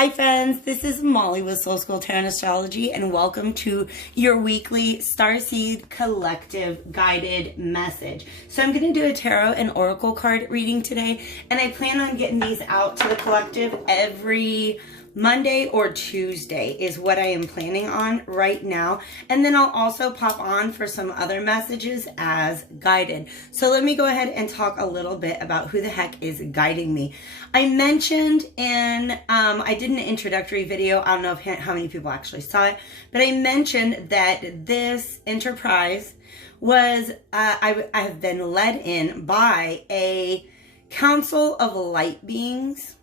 Hi friends, this is Molly with Soul School Tarot and Astrology, and welcome to your weekly Starseed Collective guided message. So I'm going to do a tarot and oracle card reading today, and I plan on getting these out to the collective every Monday or Tuesday is what I am planning on right now. And then I'll also pop on for some other messages as guided. So let me go ahead and talk a little bit about who the heck is guiding me. I mentioned in, I did an introductory video. I don't know how many people actually saw it, but I mentioned that this enterprise was, I have been led in by a council of light beings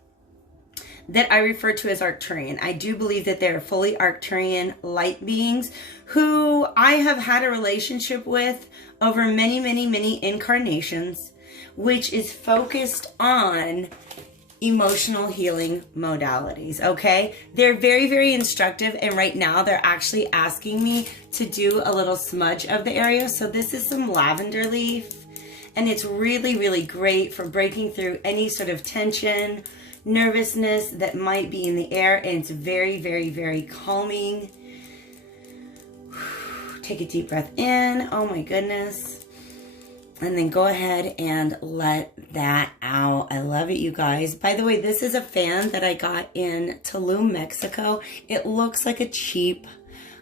that I refer to as Arcturian. I do believe that they're fully Arcturian light beings who I have had a relationship with over many incarnations, which is focused on emotional healing modalities, okay? They're very instructive, and right now they're actually asking me to do a little smudge of the area. So this is some lavender leaf, and it's really great for breaking through any sort of tension, nervousness that might be in the air, and it's very calming. Take a deep breath in. Oh my goodness. And then go ahead and let that out. I love it, you guys. By the way, this is a fan that I got in Tulum, Mexico. It looks like a cheap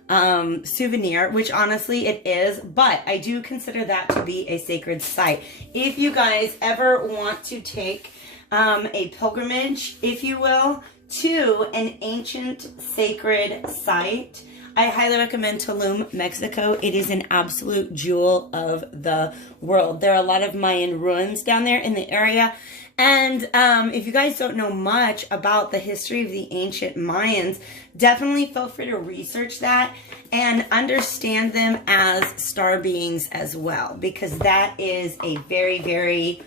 souvenir, which honestly it is, but I do consider that to be a sacred site. If you guys ever want to take a pilgrimage, if you will, to an ancient sacred site, I highly recommend Tulum, Mexico. It is an absolute jewel of the world. There are a lot of Mayan ruins down there in the area. And if you guys don't know much about the history of the ancient Mayans, definitely feel free to research that and understand them as star beings as well, because that is a very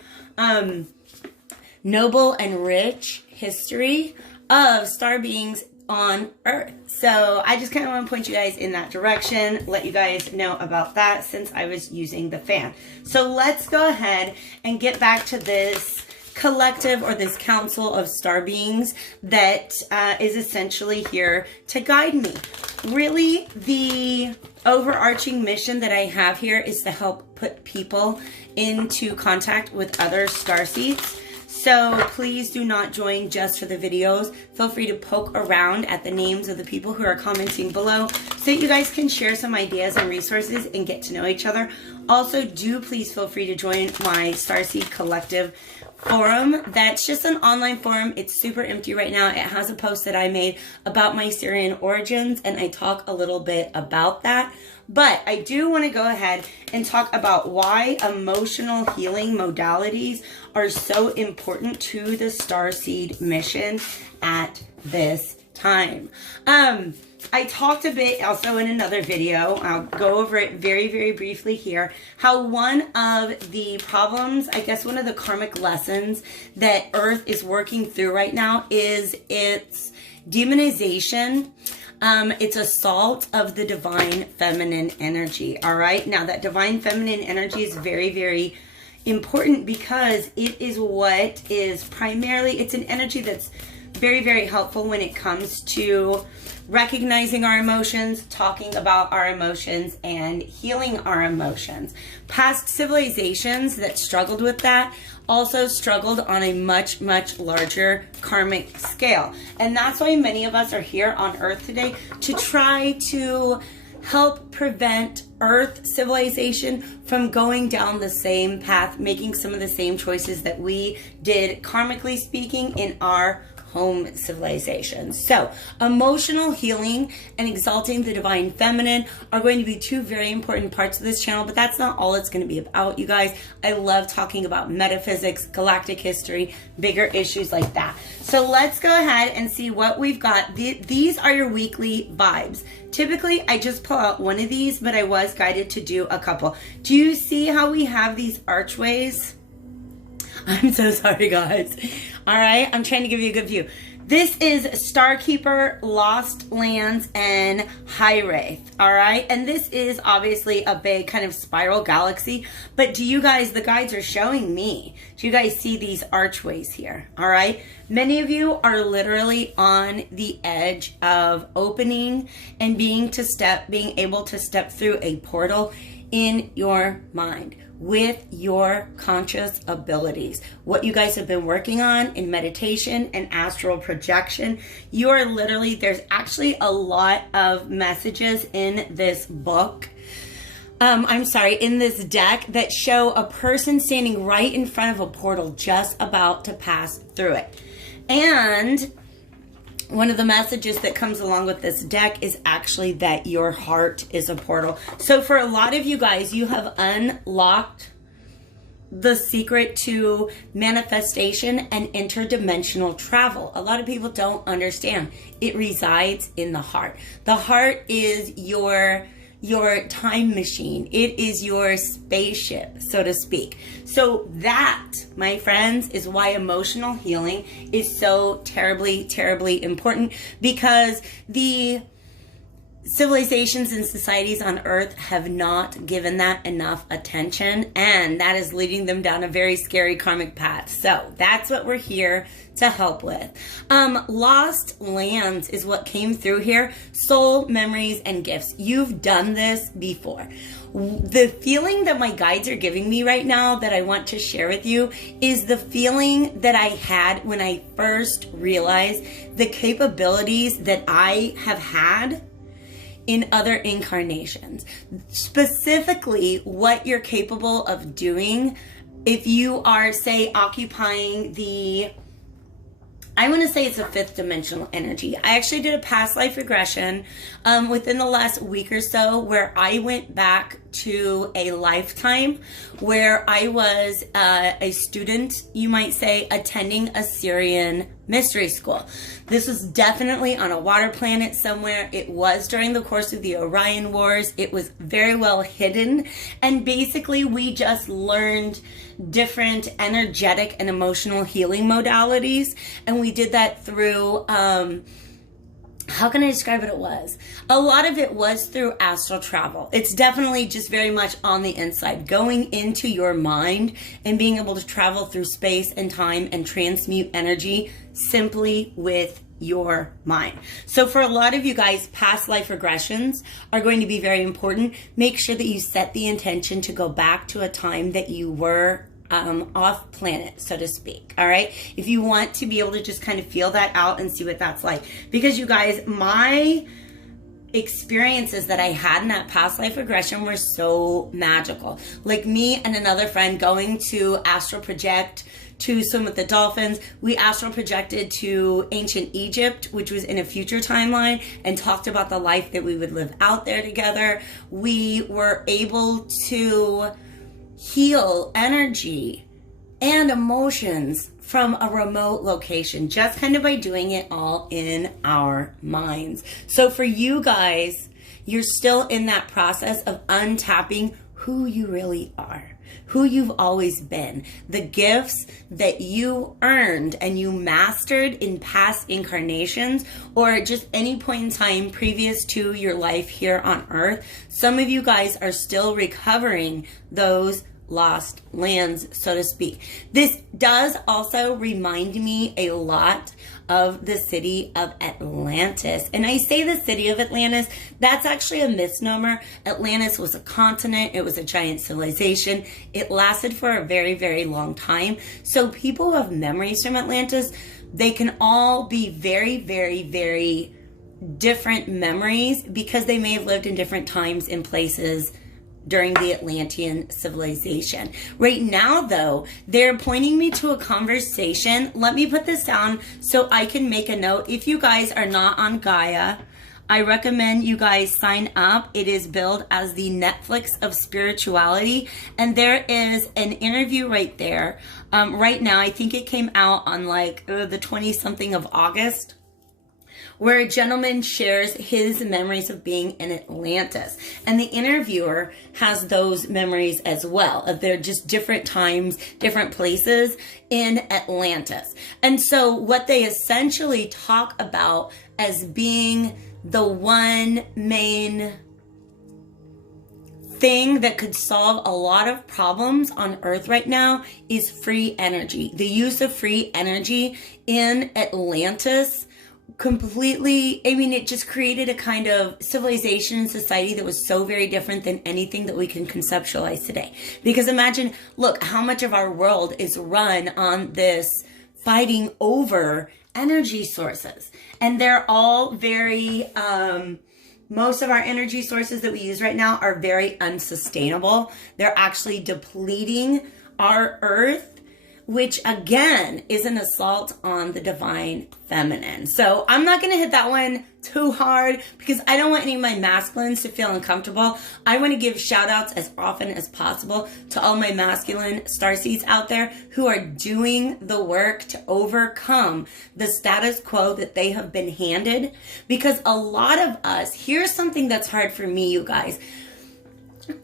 noble and rich history of star beings on Earth. So I just kind of want to point you guys in that direction, let you guys know about that since I was using the fan. So let's go ahead and get back to this collective, or this council of star beings that is essentially here to guide me. Really, the overarching mission that I have here is to help put people into contact with other starseeds. So please do not join just for the videos. Feel free to poke around at the names of the people who are commenting below so that you guys can share some ideas and resources and get to know each other. Also, do please feel free to join my Starseed Collective forum. That's just an online forum. It's super empty right now. It has a post that I made about my Syrian origins, and I talk a little bit about that. But I do want to go ahead and talk about why emotional healing modalities are so important to the Starseed mission at this time. I talked a bit also in another video, I'll go over it very briefly here, how one of the problems, I guess one of the karmic lessons that Earth is working through right now is its demonization, its assault of the divine feminine energy. All right, now that divine feminine energy is very important because it is what is primarily, it's an energy that's very helpful when it comes to recognizing our emotions, talking about our emotions, and healing our emotions. Past civilizations that struggled with that also struggled on a much larger karmic scale. And that's why many of us are here on Earth today, to try to help prevent Earth civilization from going down the same path, making some of the same choices that we did, karmically speaking, in our home civilization. So emotional healing and exalting the divine feminine are going to be two very important parts of this channel, but that's not all it's going to be about, you guys. I love talking about metaphysics, galactic history, bigger issues like that. So let's go ahead and see what we've got. These are your weekly vibes. Typically I just pull out one of these, but I was guided to do a couple. Do you see how we have these archways? I'm so sorry, guys. All right, I'm trying to give you a good view. This is Starkeeper, Lost Lands, and High Wraith, all right? And this is obviously a big kind of spiral galaxy, but do you guys, the guides are showing me, do you guys see these archways here, all right? Many of you are literally on the edge of opening and being able to step through a portal in your mind with your conscious abilities. What you guys have been working on in meditation and astral projection, you are literally, there's actually a lot of messages in this book. In this deck that show a person standing right in front of a portal just about to pass through it. And one of the messages that comes along with this deck is actually that your heart is a portal. So for a lot of you guys, you have unlocked the secret to manifestation and interdimensional travel. A lot of people don't understand. It resides in the heart. The heart is your time machine. It is your spaceship, so to speak. So that, my friends, is why emotional healing is so terribly, terribly important, because the civilizations and societies on Earth have not given that enough attention, and that is leading them down a very scary karmic path. So that's what we're here to help with. Lost Lands is what came through here. Soul, memories, and gifts. You've done this before. The feeling that my guides are giving me right now that I want to share with you is the feeling that I had when I first realized the capabilities that I have had in other incarnations. Specifically, what you're capable of doing if you are, say, occupying the, I want to say it's a 5th dimensional energy. I actually did a past life regression within the last week or so where I went back to a lifetime where I was a student, you might say, attending a Syrian mystery school. This was definitely on a water planet somewhere. It was during the course of the Orion Wars. It was very well hidden. And basically we just learned different energetic and emotional healing modalities. And we did that through, how can I describe what it was? A lot of it was through astral travel. It's definitely just very much on the inside, going into your mind and being able to travel through space and time and transmute energy simply with your mind. So for a lot of you guys, past life regressions are going to be very important. Make sure that you set the intention to go back to a time that you were off planet, so to speak. All right. If you want to be able to just kind of feel that out and see what that's like, because you guys, my experiences that I had in that past life regression were so magical. Like me and another friend going to astral project to swim with the dolphins. We astral projected to ancient Egypt, which was in a future timeline, and talked about the life that we would live out there together. We were able to heal energy and emotions from a remote location, just kind of by doing it all in our minds. So for you guys, you're still in that process of untapping who you really are, who you've always been, the gifts that you earned and you mastered in past incarnations or just any point in time previous to your life here on Earth. Some of you guys are still recovering those lost lands, so to speak. This does also remind me a lot of the city of Atlantis. And I say the city of Atlantis, that's actually a misnomer. Atlantis was a continent. It was a giant civilization. It lasted for a very, very long time. So people who have memories from Atlantis, they can all be very, very, very different memories because they may have lived in different times and places during the Atlantean civilization. Right now, though, they're pointing me to a conversation. Let me put this down so I can make a note. If you guys are not on Gaia, I recommend you guys sign up. It is billed as the Netflix of spirituality, and there is an interview right there. Right now, I think it came out on like the 20-something of August. where a gentleman shares his memories of being in Atlantis. And the interviewer has those memories as well, of their just different times, different places in Atlantis. And so what they essentially talk about as being the one main thing that could solve a lot of problems on Earth right now is free energy. The use of free energy in Atlantis completely, I mean, it just created a kind of civilization and society that was so very different than anything that we can conceptualize today. Because imagine, look, how much of our world is run on this fighting over energy sources. And they're all very, most of our energy sources that we use right now are very unsustainable. They're actually depleting our Earth, which again is an assault on the divine feminine. So I'm not going to hit that one too hard because I don't want any of my masculines to feel uncomfortable. I want to give shout outs as often as possible to all my masculine starseeds out there who are doing the work to overcome the status quo that they have been handed. Because a lot of us, here's something that's hard for me, you guys.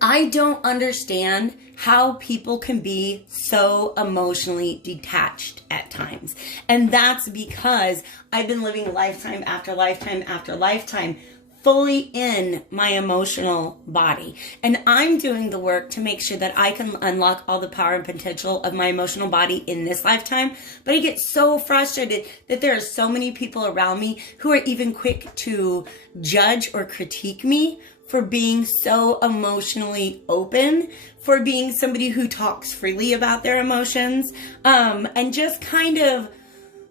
I don't understand how people can be so emotionally detached at times. And that's because I've been living lifetime after lifetime after lifetime fully in my emotional body. And I'm doing the work to make sure that I can unlock all the power and potential of my emotional body in this lifetime. But I get so frustrated that there are so many people around me who are even quick to judge or critique me for being so emotionally open, for being somebody who talks freely about their emotions, and just kind of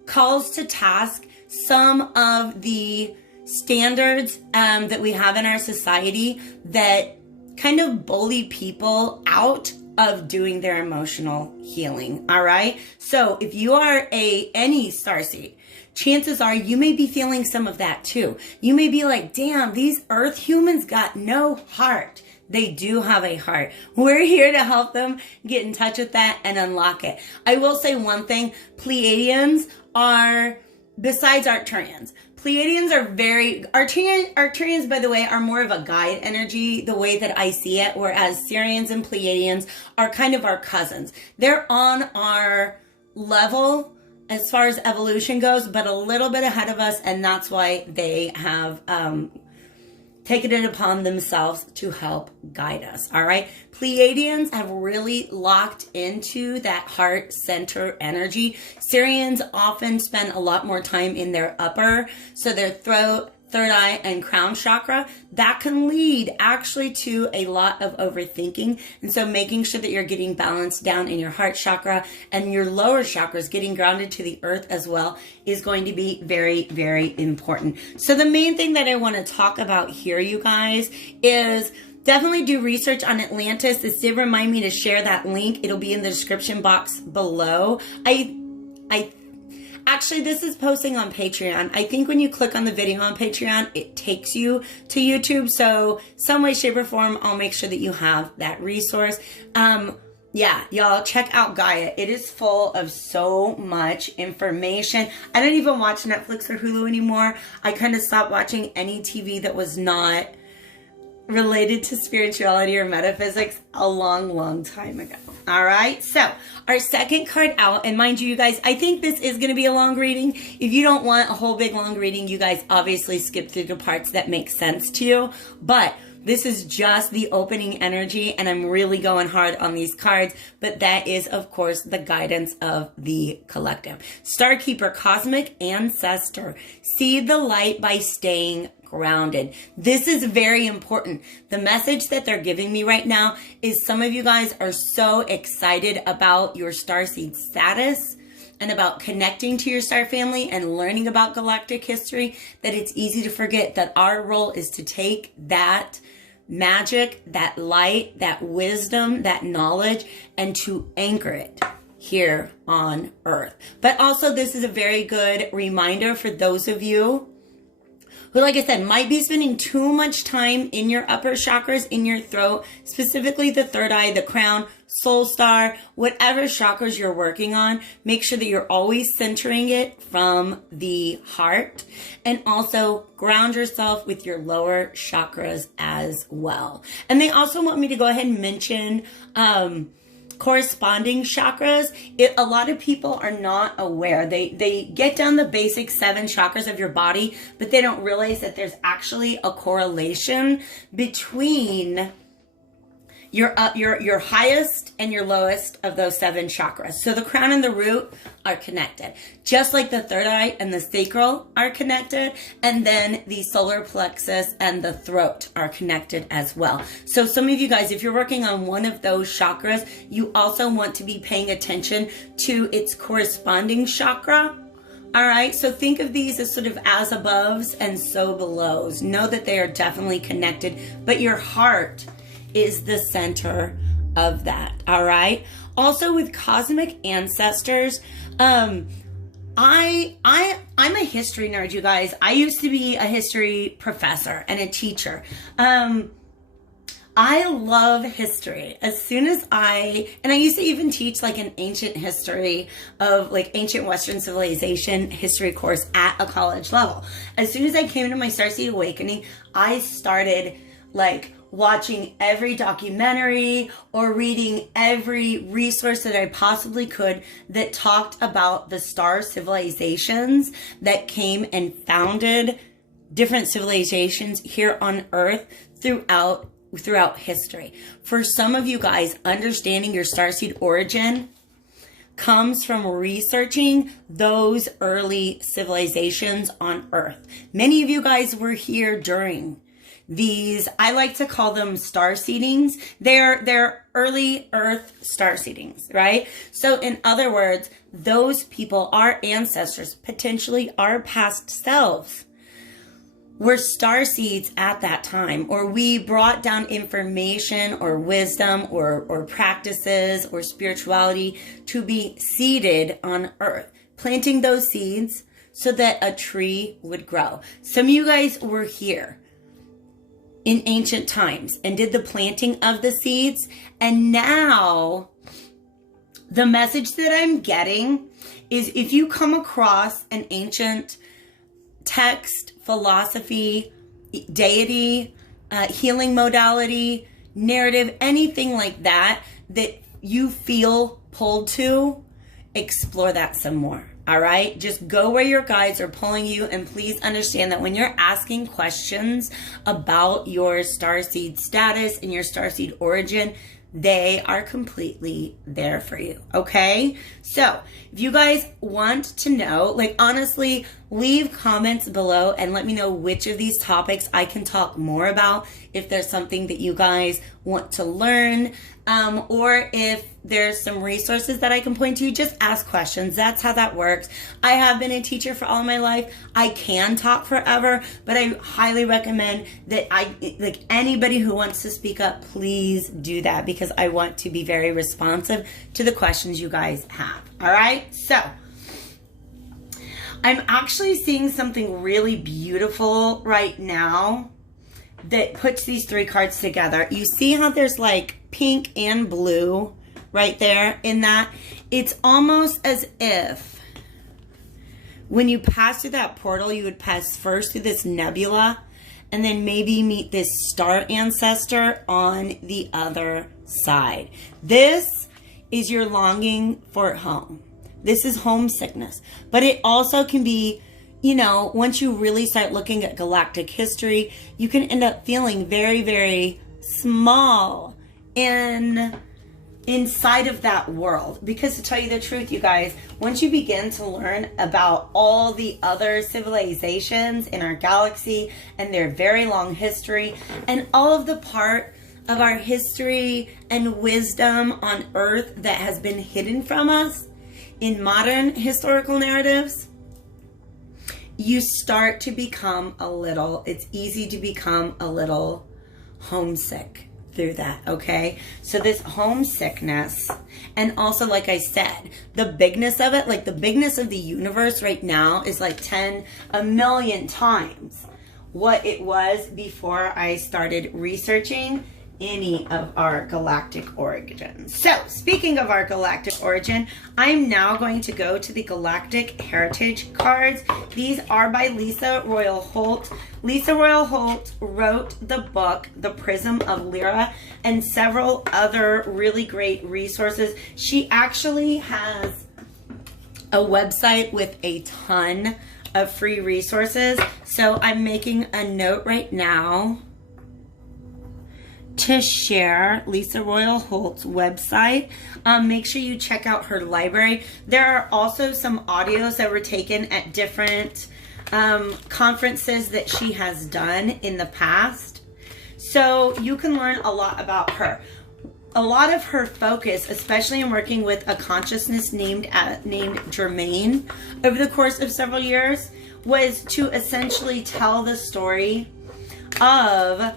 calls to task some of the standards that we have in our society that kind of bully people out of doing their emotional healing. All right. So if you are any starseed, chances are you may be feeling some of that too. You may be like, damn, these Earth humans got no heart. They do have a heart. We're here to help them get in touch with that and unlock it. I will say one thing. Pleiadians are, besides Arcturians, Pleiadians are Arcturians, by the way, are more of a guide energy, the way that I see it, whereas Sirians and Pleiadians are kind of our cousins. They're on our level as far as evolution goes, but a little bit ahead of us, and that's why they have taken it upon themselves to help guide us, all right? Pleiadians have really locked into that heart center energy. Sirians often spend a lot more time in their upper, so their throat, third eye, and crown chakra. That can lead actually to a lot of overthinking. And so making sure that you're getting balanced down in your heart chakra and your lower chakras, getting grounded to the earth as well, is going to be very, very important. So the main thing that I want to talk about here, you guys, is definitely do research on Atlantis. This did remind me to share that link. It'll be in the description box below. Actually, this is posting on Patreon. I think when you click on the video on Patreon, it takes you to YouTube. So some way, shape, or form, I'll make sure that you have that resource. Yeah, y'all, check out Gaia. It is full of so much information. I don't even watch Netflix or Hulu anymore. I kind of stopped watching any TV that was not related to spirituality or metaphysics a long time ago. All right, so our second card out, and mind you, you guys, I think this is going to be a long reading. If you don't want a whole big long reading, you guys obviously skip through the parts that make sense to you, but this is just the opening energy, and I'm really going hard on these cards, but that is, of course, the guidance of the collective. Starkeeper, Cosmic Ancestor, see the light by staying grounded. This is very important. The message that they're giving me right now is some of you guys are so excited about your starseed status and about connecting to your star family and learning about galactic history that it's easy to forget that our role is to take that magic, that light, that wisdom, that knowledge, and to anchor it here on Earth. But also, this is a very good reminder for those of you who, like I said, might be spending too much time in your upper chakras, in your throat, specifically the third eye, the crown, soul star, whatever chakras you're working on, make sure that you're always centering it from the heart, and also ground yourself with your lower chakras as well. And they also want me to go ahead and mention corresponding chakras. A lot of people are not aware. They get down the basic 7 chakras of your body, but they don't realize that there's actually a correlation between your highest and your lowest of those 7 chakras. So the crown and the root are connected. Just like the third eye and the sacral are connected, and then the solar plexus and the throat are connected as well. So some of you guys, if you're working on one of those chakras, you also want to be paying attention to its corresponding chakra. All right, so think of these as sort of as aboves and so belows. Know that they are definitely connected, but your heart is the center of that. All right. Also, with cosmic ancestors, I'm a history nerd, you guys. I used to be a history professor and a teacher. I love history. As soon as I used to even teach like an ancient history of like ancient Western civilization history course at a college level. As soon as I came into my Starseed awakening, I started like watching every documentary or reading every resource that I possibly could that talked about the star civilizations that came and founded different civilizations here on Earth throughout history. For some of you guys, understanding your starseed origin comes from researching those early civilizations on Earth. Many of you guys were here during these, I like to call them star seedings. They're early Earth star seedings, right? So in other words, those people, our ancestors, potentially our past selves, were star seeds at that time, or we brought down information or wisdom or practices or spirituality to be seeded on Earth, planting those seeds so that a tree would grow. Some of you guys were here in ancient times and did the planting of the seeds. And now the message that I'm getting is if you come across an ancient text, philosophy, deity, healing modality, narrative, anything like that, that you feel pulled to, explore that some more. All right, just go where your guides are pulling you, and please understand that when you're asking questions about your starseed status and your starseed origin, they are completely there for you, okay? So if you guys want to know, like honestly, leave comments below and let me know which of these topics I can talk more about. If there's something that you guys want to learn, or if there's some resources that I can point to, just ask questions. That's how that works. I have been a teacher for all of my life. I can talk forever, but I highly recommend that like anybody who wants to speak up, please do that, because I want to be very responsive to the questions you guys have. All right. So I'm actually seeing something really beautiful right now that puts these 3 cards together. You see how there's like pink and blue right there in that? It's almost as if when you pass through that portal, you would pass first through this nebula and then maybe meet this star ancestor on the other side. This is your longing for home. This is homesickness, but it also can be, you know, once you really start looking at galactic history, you can end up feeling very, very small inside of that world. Because to tell you the truth, you guys, once you begin to learn about all the other civilizations in our galaxy and their very long history and all of the part of our history and wisdom on Earth that has been hidden from us in modern historical narratives, you start to become it's easy to become a little homesick through that, okay? So this homesickness, and also, like I said, the bigness of it, like the bigness of the universe right now is like 10 a million times what it was before I started researching any of our galactic origins. So, speaking of our galactic origin, I'm now going to go to the Galactic Heritage cards. These are by Lisa Royal Holt. Lisa Royal Holt wrote the book, The Prism of Lyra, and several other really great resources. She actually has a website with a ton of free resources. So I'm making a note right now to share Lisa Royal Holt's website. Make sure you check out her library. There are also some audios that were taken at different conferences that she has done in the past. So you can learn a lot about her. A lot of her focus, especially in working with a consciousness named Germaine over the course of several years, was to essentially tell the story of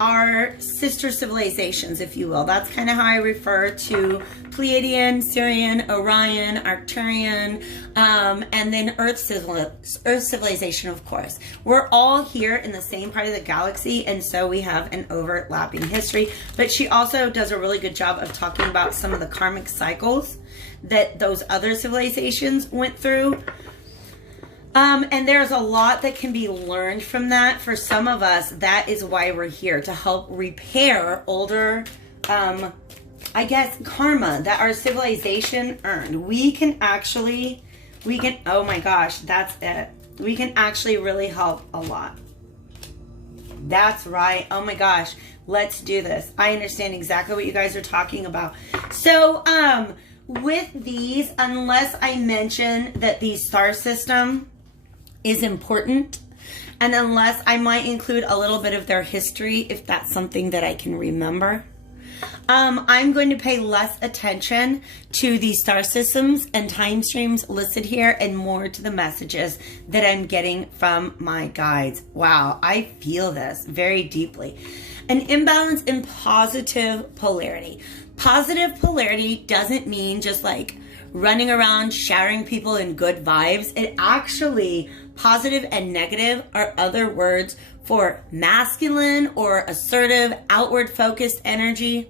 our sister civilizations, if you will. That's kind of how I refer to Pleiadian, Sirian, Orion, Arcturian, and then Earth civilization, of course. We're all here in the same part of the galaxy, and so we have an overlapping history. But she also does a really good job of talking about some of the karmic cycles that those other civilizations went through. And there's a lot that can be learned from that. For some of us, that is why we're here, to help repair older, I guess, karma that our civilization earned. Oh my gosh, that's it. We can actually really help a lot. That's right. Oh my gosh, let's do this. I understand exactly what you guys are talking about. So, with these, unless I mention that the star system is important, and unless I might include a little bit of their history, if that's something that I can remember, I'm going to pay less attention to the star systems and time streams listed here and more to the messages that I'm getting from my guides. Wow, I feel this very deeply. An imbalance in positive polarity. Positive polarity doesn't mean just like running around showering people in good vibes. It actually, positive and negative are other words for masculine or assertive, outward focused energy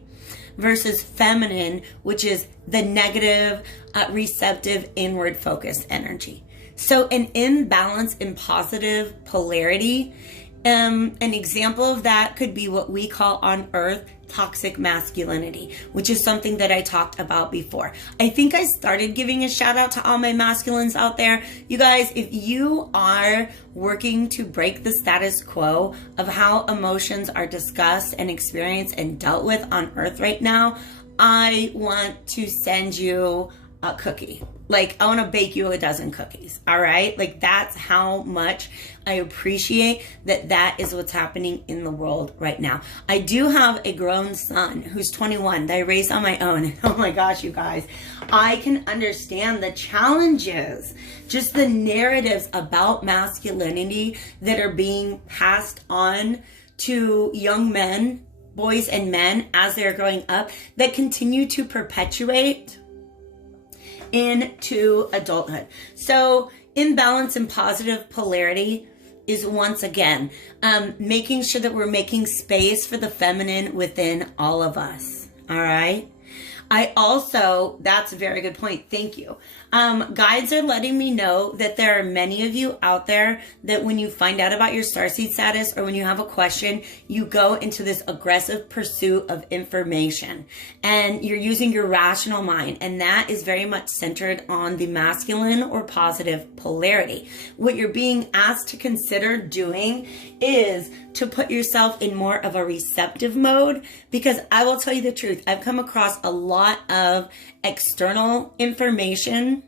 versus feminine, which is the negative, receptive, inward focused energy. So an imbalance in positive polarity, an example of that could be what we call on Earth toxic masculinity, which is something that I talked about before. I think I started giving a shout out to all my masculines out there. You guys, if you are working to break the status quo of how emotions are discussed and experienced and dealt with on Earth right now, I want to send you a cookie. Like, I want to bake you a dozen cookies, all right? Like, that's how much I appreciate that is what's happening in the world right now. I do have a grown son who's 21 that I raised on my own. Oh my gosh, you guys. I can understand the challenges, just the narratives about masculinity that are being passed on to young men, boys and men as they're growing up, that continue to perpetuate into adulthood. So imbalance and positive polarity is once again making sure that we're making space for the feminine within all of us. All right. That's a very good point. Thank you. Guides are letting me know that there are many of you out there that when you find out about your starseed status or when you have a question, you go into this aggressive pursuit of information and you're using your rational mind. And that is very much centered on the masculine or positive polarity. What you're being asked to consider doing is to put yourself in more of a receptive mode, because I will tell you the truth. I've come across a lot of external information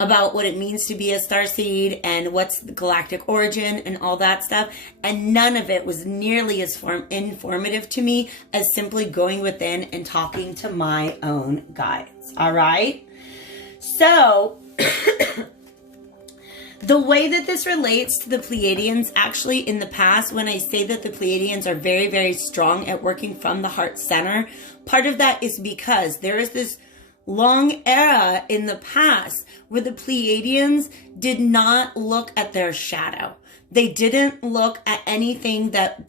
about what it means to be a starseed and what's the galactic origin and all that stuff. And none of it was nearly as informative to me as simply going within and talking to my own guides. All right. So the way that this relates to the Pleiadians, actually in the past, when I say that the Pleiadians are very, very strong at working from the heart center, part of that is because there is this long era in the past where the Pleiadians did not look at their shadow. They didn't look at anything that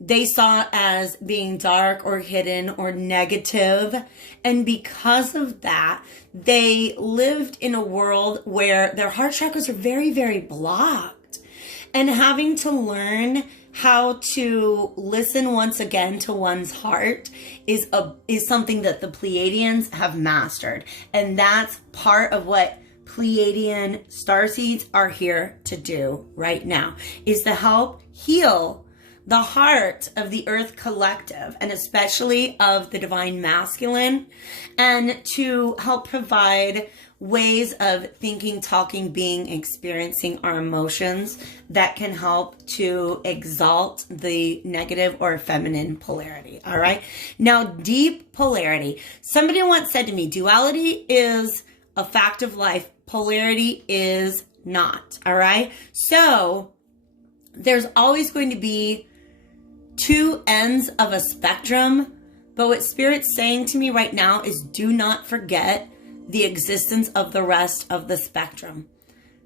they saw as being dark or hidden or negative. And because of that, they lived in a world where their heart chakras are very, very blocked. And having to learn how to listen once again to one's heart is something that the Pleiadians have mastered. And that's part of what Pleiadian starseeds are here to do right now, is to help heal the heart of the Earth collective, and especially of the divine masculine, and to help provide ways of thinking, talking, being, experiencing our emotions that can help to exalt the negative or feminine polarity. All right. Now, deep polarity. Somebody once said to me, duality is a fact of life. Polarity is not. All right. So there's always going to be two ends of a spectrum. But what Spirit's saying to me right now is do not forget the existence of the rest of the spectrum.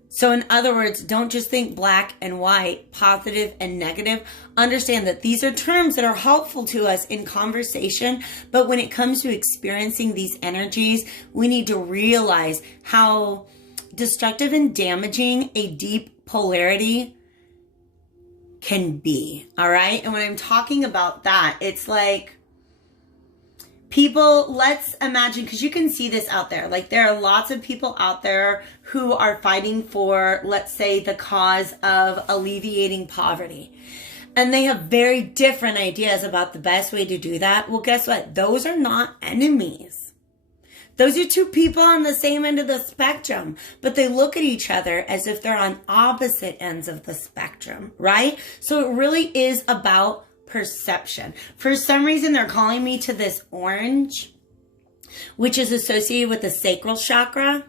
So in other words, don't just think black and white, positive and negative. Understand that these are terms that are helpful to us in conversation, but when it comes to experiencing these energies, we need to realize how destructive and damaging a deep polarity can be. All right. And when I'm talking about that, it's like, people, let's imagine, because you can see this out there. Like there are lots of people out there who are fighting for, let's say, the cause of alleviating poverty. And they have very different ideas about the best way to do that. Well, guess what? Those are not enemies. Those are two people on the same end of the spectrum, but they look at each other as if they're on opposite ends of the spectrum, right? So it really is about perception. For some reason, they're calling me to this orange, which is associated with the sacral chakra.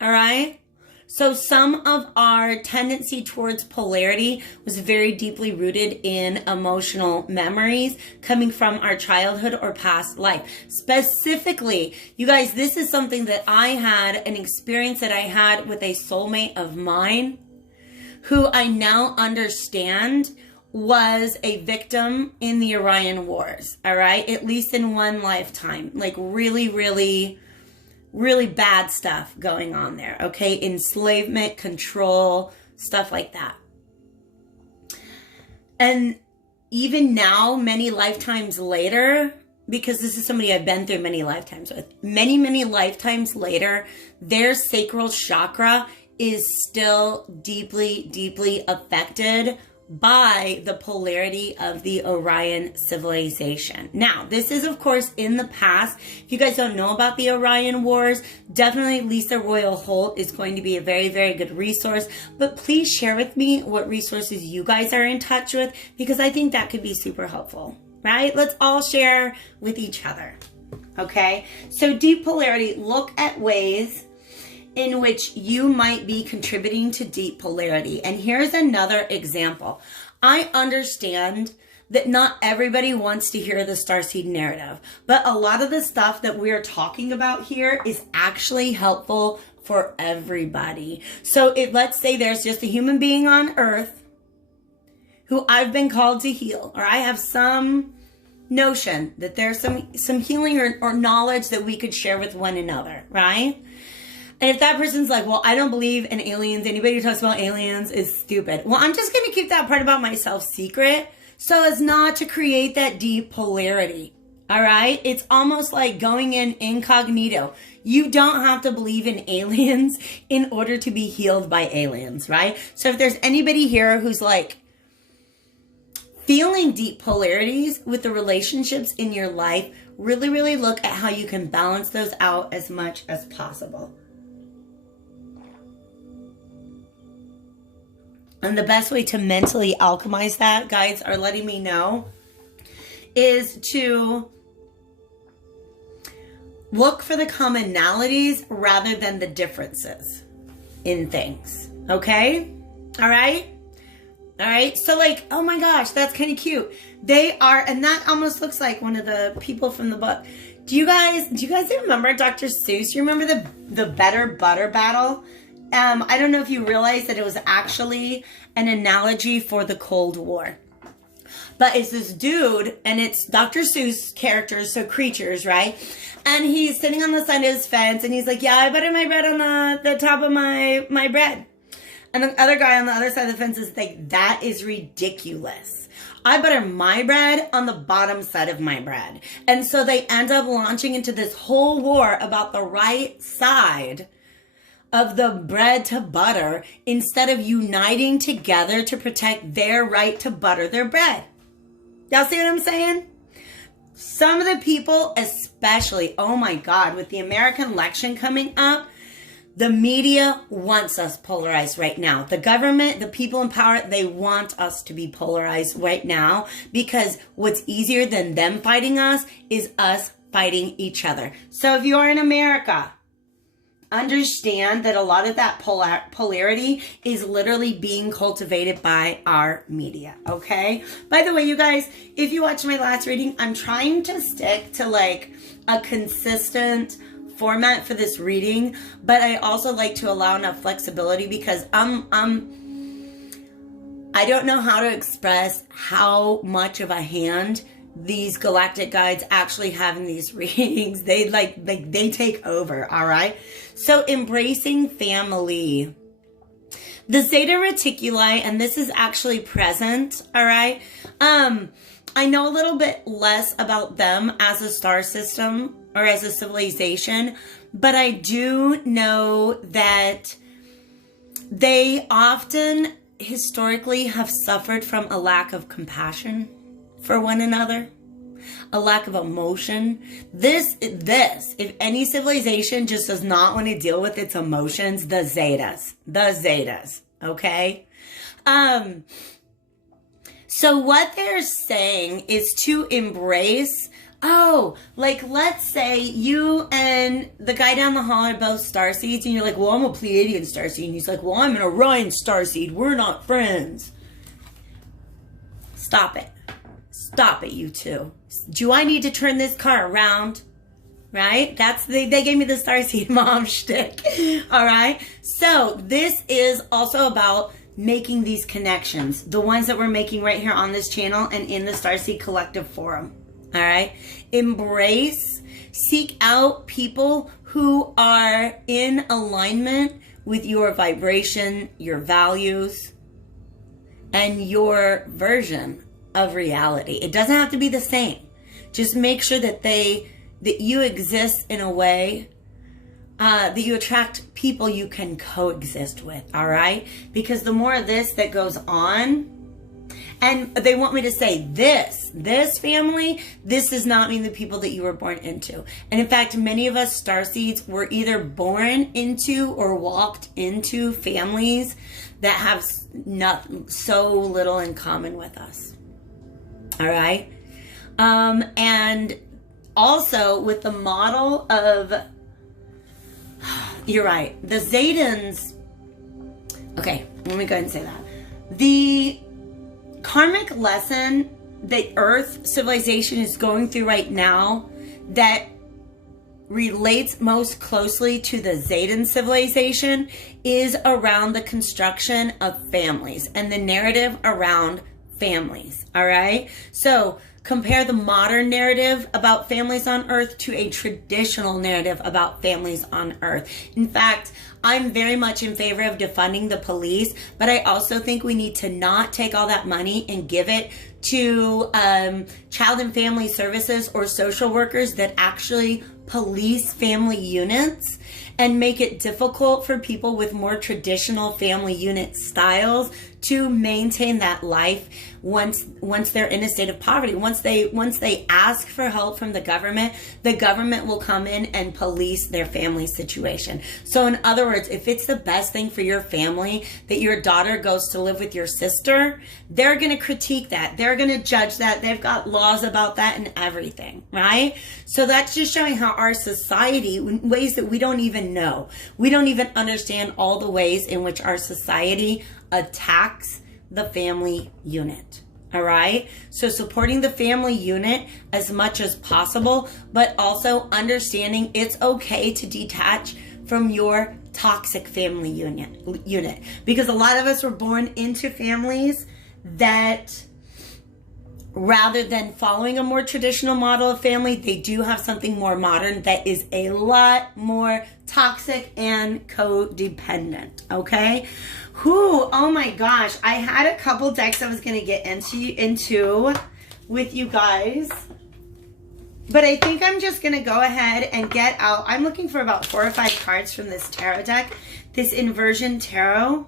All right. So some of our tendency towards polarity was very deeply rooted in emotional memories coming from our childhood or past life. Specifically, you guys, this is something that I had, an experience that I had with a soulmate of mine who I now understand was a victim in the Orion Wars, all right? At least in one lifetime. Like really, really, really bad stuff going on there, okay? Enslavement, control, stuff like that. And even now, many lifetimes later, because this is somebody I've been through many lifetimes with, many, many lifetimes later, their sacral chakra is still deeply, deeply affected by the polarity of the Orion civilization. Now, this is, of course, in the past. If you guys don't know about the Orion Wars, definitely Lisa Royal Holt is going to be a very, very good resource. But please share with me what resources you guys are in touch with, because I think that could be super helpful, right? Let's all share with each other, okay? So deep polarity, look at ways in which you might be contributing to deep polarity. And here's another example. I understand that not everybody wants to hear the Starseed narrative, but a lot of the stuff that we're talking about here is actually helpful for everybody. So let's say there's just a human being on Earth who I've been called to heal, or I have some notion that there's some healing or knowledge that we could share with one another, right? And if that person's like, well, I don't believe in aliens, anybody who talks about aliens is stupid. Well, I'm just going to keep that part about myself secret so as not to create that deep polarity. All right? It's almost like going in incognito. You don't have to believe in aliens in order to be healed by aliens, right? So if there's anybody here who's like feeling deep polarities with the relationships in your life, really, really look at how you can balance those out as much as possible. And the best way to mentally alchemize that, guides are letting me know, is to look for the commonalities rather than the differences in things. Okay? All right? All right? So like, oh my gosh, that's kind of cute. They are, and that almost looks like one of the people from the book. Do you guys remember Dr. Seuss? You remember the Better Butter battle? I don't know if you realize that it was actually an analogy for the Cold War. But it's this dude, and it's Dr. Seuss characters, so creatures, right? And he's sitting on the side of his fence, and he's like, yeah, I butter my bread on the top of my bread. And the other guy on the other side of the fence is like, that is ridiculous. I butter my bread on the bottom side of my bread. And so they end up launching into this whole war about the right side of the bread to butter instead of uniting together to protect their right to butter their bread. Y'all see what I'm saying? Some of the people, especially, oh my God, with the American election coming up, the media wants us polarized right now. The government, the people in power, they want us to be polarized right now because what's easier than them fighting us is us fighting each other. So if you're in America, understand that a lot of that polarity is literally being cultivated by our media, okay? By the way, you guys, if you watched my last reading, I'm trying to stick to like a consistent format for this reading, but I also like to allow enough flexibility because I don't know how to express how much of a hand these galactic guides actually have in these readings. They take over, all right? So embracing family. The Zeta Reticuli, and this is actually present, all right? I know a little bit less about them as a star system or as a civilization, but I do know that they often historically have suffered from a lack of compassion for one another, a lack of emotion. This, if any civilization just does not want to deal with its emotions, the Zetas, okay? So what they're saying is to embrace, like let's say you and the guy down the hall are both starseeds and you're like, well, I'm a Pleiadian starseed. And he's like, well, I'm an Orion starseed. We're not friends. Stop it. Stop it, you two. Do I need to turn this car around? Right? They gave me the Starseed mom shtick. All right? So this is also about making these connections. The ones that we're making right here on this channel and in the Starseed Collective Forum. All right? Embrace, seek out people who are in alignment with your vibration, your values, and your version of reality. It doesn't have to be the same. Just make sure that you exist in a way that you attract people you can coexist with, all right? Because the more of this that goes on, and they want me to say this family, this does not mean the people that you were born into. And in fact, many of us starseeds were either born into or walked into families that have so little in common with us. All right. And also with the model of, you're right, the Zetans. Okay, let me go ahead and say that. The karmic lesson that Earth civilization is going through right now that relates most closely to the Zetan civilization is around the construction of families and the narrative around families, all right? So compare the modern narrative about families on Earth to a traditional narrative about families on Earth. In fact, I'm very much in favor of defunding the police, but I also think we need to not take all that money and give it to child and family services or social workers that actually police family units and make it difficult for people with more traditional family unit styles to maintain that life once they're in a state of poverty. Once they ask for help from the government will come in and police their family situation. So in other words, if it's the best thing for your family that your daughter goes to live with your sister, they're going to critique that. They're going to judge that. They've got laws about that and everything, right? So that's just showing how our society, in ways that we don't even know, we don't even understand all the ways in which our society attacks the family unit. All right. So supporting the family unit as much as possible, but also understanding it's okay to detach from your toxic family unit. Because a lot of us were born into families that, rather than following a more traditional model of family, they do have something more modern that is a lot more toxic and codependent. Okay. Oh my gosh. I had a couple decks I was going to get into with you guys, but I think I'm just going to go ahead and get out. I'm looking for about 4 or 5 cards from this tarot deck, this inversion tarot.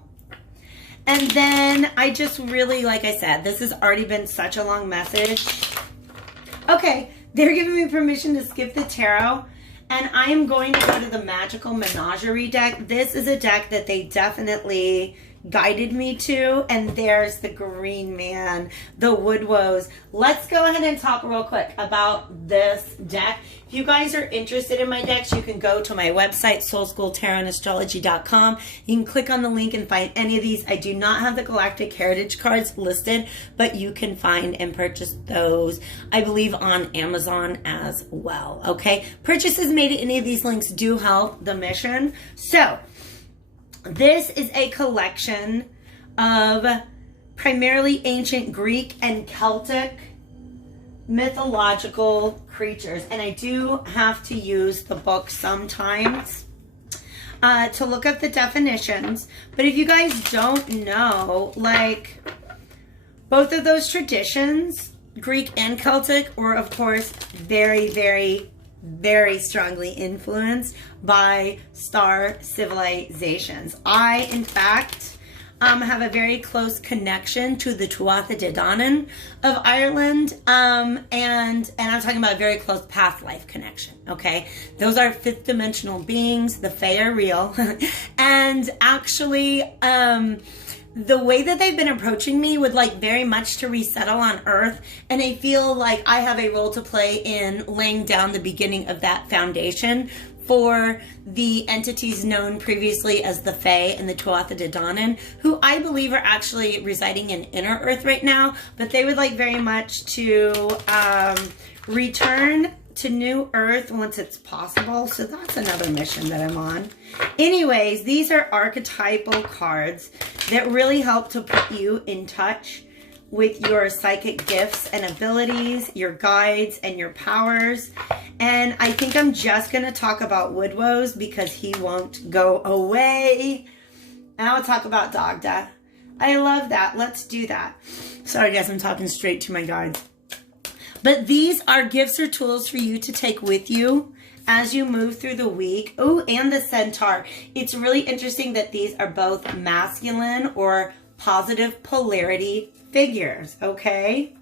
And then I just really, like I said, this has already been such a long message. Okay, they're giving me permission to skip the tarot. And I am going to go to the Magical Menagerie deck. This is a deck that they definitely guided me to. And there's the Green Man, the Wood Woes. Let's go ahead and talk real quick about this deck. If you guys are interested in my decks, you can go to my website, soulschooltarotandastrology.com. You can click on the link and find any of these. I do not have the Galactic Heritage cards listed, but you can find and purchase those, I believe, on Amazon as well. Okay, purchases made at any of these links do help the mission. So this is a collection of primarily ancient Greek and Celtic mythological creatures, and I do have to use the book sometimes to look up the definitions. But if you guys don't know, like, both of those traditions, Greek and Celtic, were of course very, very, very strongly influenced by star civilizations. I, in fact, have a very close connection to the Tuatha De Danann of Ireland, and I'm talking about a very close past life connection. Okay, those are 5th dimensional beings. The Fae are real, and actually, the way that they've been approaching me would like very much to resettle on Earth, and I feel like I have a role to play in laying down the beginning of that foundation for the entities known previously as the Fae and the Tuatha De Danann, who I believe are actually residing in Inner Earth right now, but they would like very much to return to New Earth once it's possible. So that's another mission that I'm on. Anyways, these are archetypal cards that really help to put you in touch with your psychic gifts and abilities, your guides and your powers. And I think I'm just going to talk about Wood Woes because he won't go away. And I'll talk about Dagda. I love that. Let's do that. Sorry guys, I'm talking straight to my guides. But these are gifts or tools for you to take with you as you move through the week. Oh, and the Centaur. It's really interesting that these are both masculine or positive polarity figures, okay?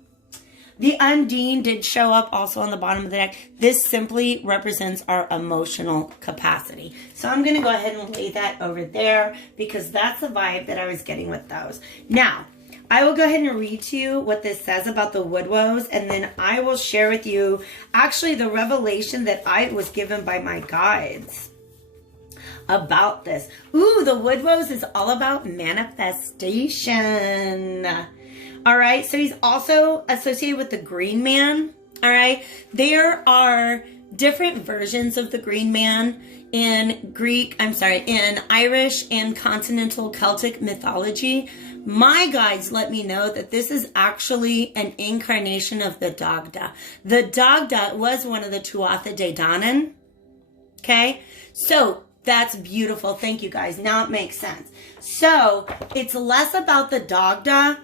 The Undine did show up also on the bottom of the deck. This simply represents our emotional capacity. So I'm going to go ahead and lay that over there because that's the vibe that I was getting with those. Now, I will go ahead and read to you what this says about the Wood Woes, and then I will share with you actually the revelation that I was given by my guides about this. Ooh, the Wood Woes is all about manifestation. All right, so he's also associated with the Green Man. All right, there are different versions of the Green Man in in Irish and continental Celtic mythology. My guides let me know that this is actually an incarnation of the Dagda. The Dagda was one of the Tuatha De Danann. Okay, so that's beautiful. Thank you guys. Now it makes sense. So it's less about the Dagda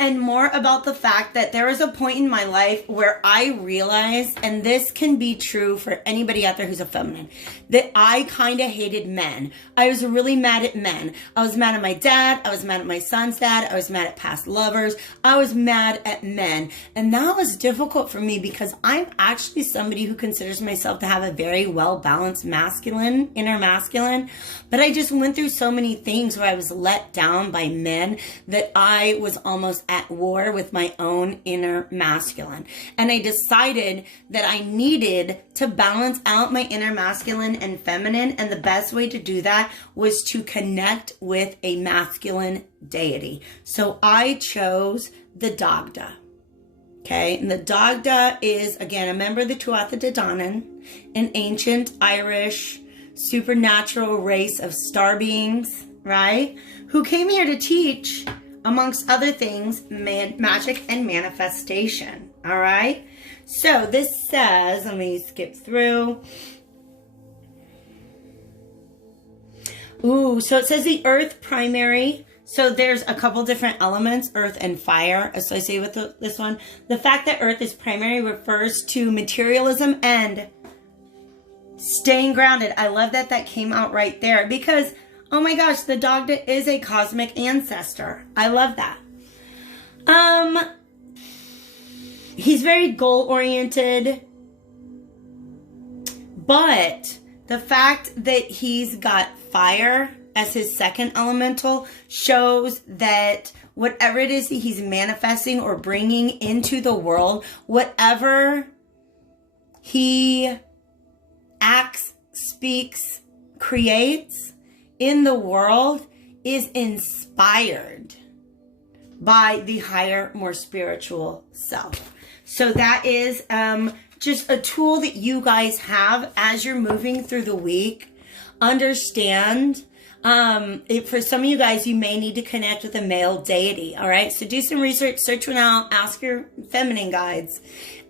and more about the fact that there was a point in my life where I realized, and this can be true for anybody out there who's a feminine, that I kind of hated men. I was really mad at men. I was mad at my dad. I was mad at my son's dad. I was mad at past lovers. I was mad at men. And that was difficult for me because I'm actually somebody who considers myself to have a very well-balanced masculine, inner masculine. But I just went through so many things where I was let down by men that I was almost at war with my own inner masculine. And I decided that I needed to balance out my inner masculine and feminine. And the best way to do that was to connect with a masculine deity. So I chose the Dagda. Okay, and the Dagda is, again, a member of the Tuatha De Danann, an ancient Irish supernatural race of star beings, right? Who came here to teach, amongst other things, magic and manifestation, all right? So this says, let me skip through. Ooh, so it says the earth primary. So there's a couple different elements, earth and fire, associated with this one. The fact that earth is primary refers to materialism and staying grounded. I love that that came out right there because, oh my gosh, the Dagda is a cosmic ancestor. I love that. He's very goal-oriented, but the fact that he's got fire as his second elemental shows that whatever it is that he's manifesting or bringing into the world, whatever he acts, speaks, creates in the world is inspired by the higher, more spiritual self. So that is just a tool that you guys have as you're moving through the week. Understand, for some of you guys, you may need to connect with a male deity. All right. So do some research, search one out, ask your feminine guides,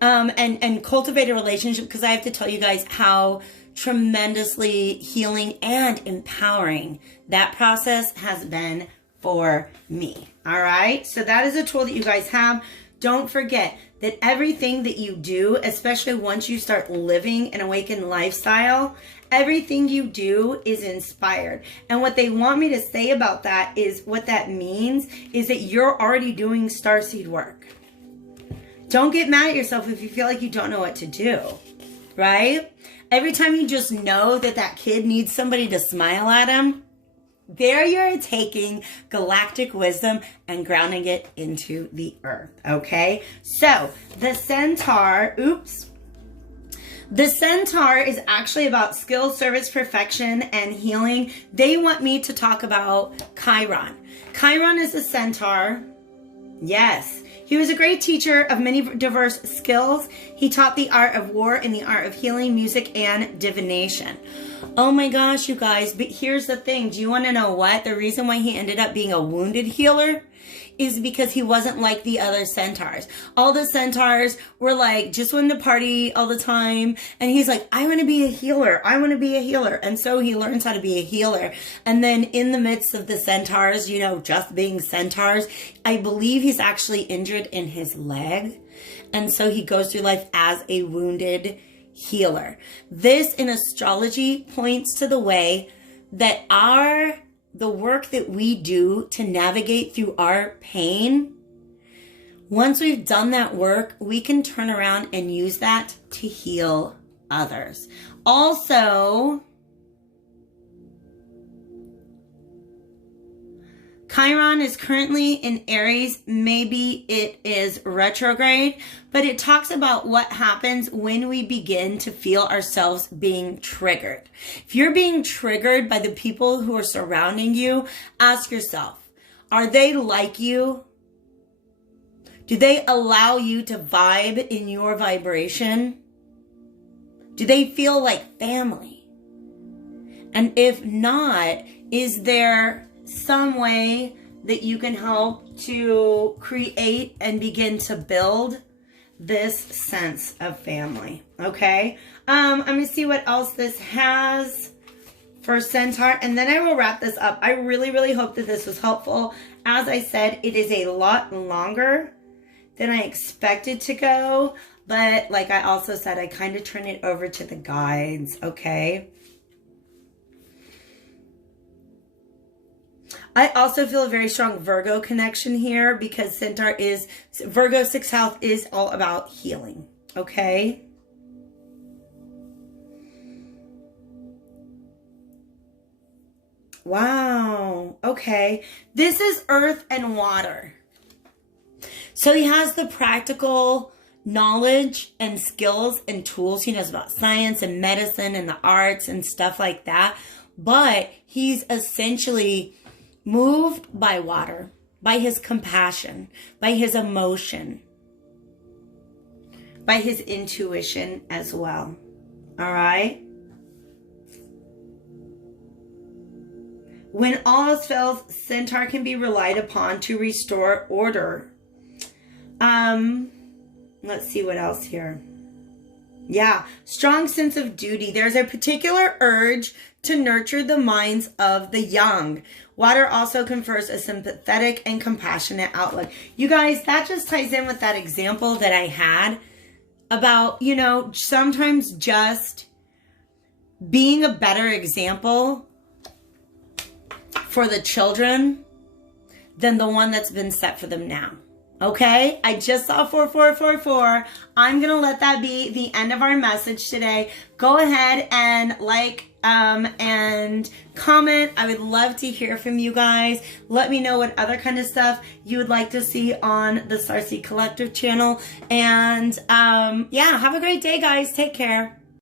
and cultivate a relationship, because I have to tell you guys how tremendously healing and empowering that process has been for me. All right. So that is a tool that you guys have. Don't forget that everything that you do, especially once you start living an awakened lifestyle, everything you do is inspired. And what they want me to say about that is, what that means is that you're already doing starseed work. Don't get mad at yourself if you feel like you don't know what to do, right? Every time you just know that that kid needs somebody to smile at him, there you're taking galactic wisdom and grounding it into the earth, okay? So the centaur, the centaur is actually about skill, service, perfection, and healing. They want me to talk about Chiron. Chiron is a centaur. Yes. He was a great teacher of many diverse skills. He taught the art of war and the art of healing, music, and divination. Oh my gosh, you guys, but here's the thing. Do you want to know what? The reason why he ended up being a wounded healer is because he wasn't like the other centaurs. All the centaurs were like, just wanted to party all the time. And he's like, I want to be a healer. I want to be a healer. And so he learns how to be a healer. And then in the midst of the centaurs, you know, just being centaurs, I believe he's actually injured in his leg. And so he goes through life as a wounded healer. This in astrology points to the way that the work that we do to navigate through our pain, once we've done that work, we can turn around and use that to heal others. Also, Chiron is currently in Aries. Maybe it is retrograde, but it talks about what happens when we begin to feel ourselves being triggered. If you're being triggered by the people who are surrounding you, ask yourself, are they like you? Do they allow you to vibe in your vibration? Do they feel like family? And if not, is there some way that you can help to create and begin to build this sense of family? Okay. I'm going to see what else this has for Centaur, and then I will wrap this up. I really, really hope that this was helpful. As I said, it is a lot longer than I expected to go, but like I also said, I kind of turn it over to the guides. Okay. I also feel a very strong Virgo connection here because Centaur is, Virgo 6th house is all about healing. Okay. Wow. Okay. This is earth and water. So he has the practical knowledge and skills and tools. He knows about science and medicine and the arts and stuff like that. But he's essentially moved by water, by his compassion, by his emotion, by his intuition as well. All right? When all else fails, Centaur can be relied upon to restore order. Let's see what else here. Yeah, strong sense of duty. There's a particular urge to nurture the minds of the young. Water also confers a sympathetic and compassionate outlook. You guys, that just ties in with that example that I had about, you know, sometimes just being a better example for the children than the one that's been set for them now. Okay, I just saw 4444. I'm going to let that be the end of our message today. Go ahead and like and comment. I would love to hear from you guys. Let me know what other kind of stuff you would like to see on the Starseed Collective channel. And yeah, have a great day, guys. Take care.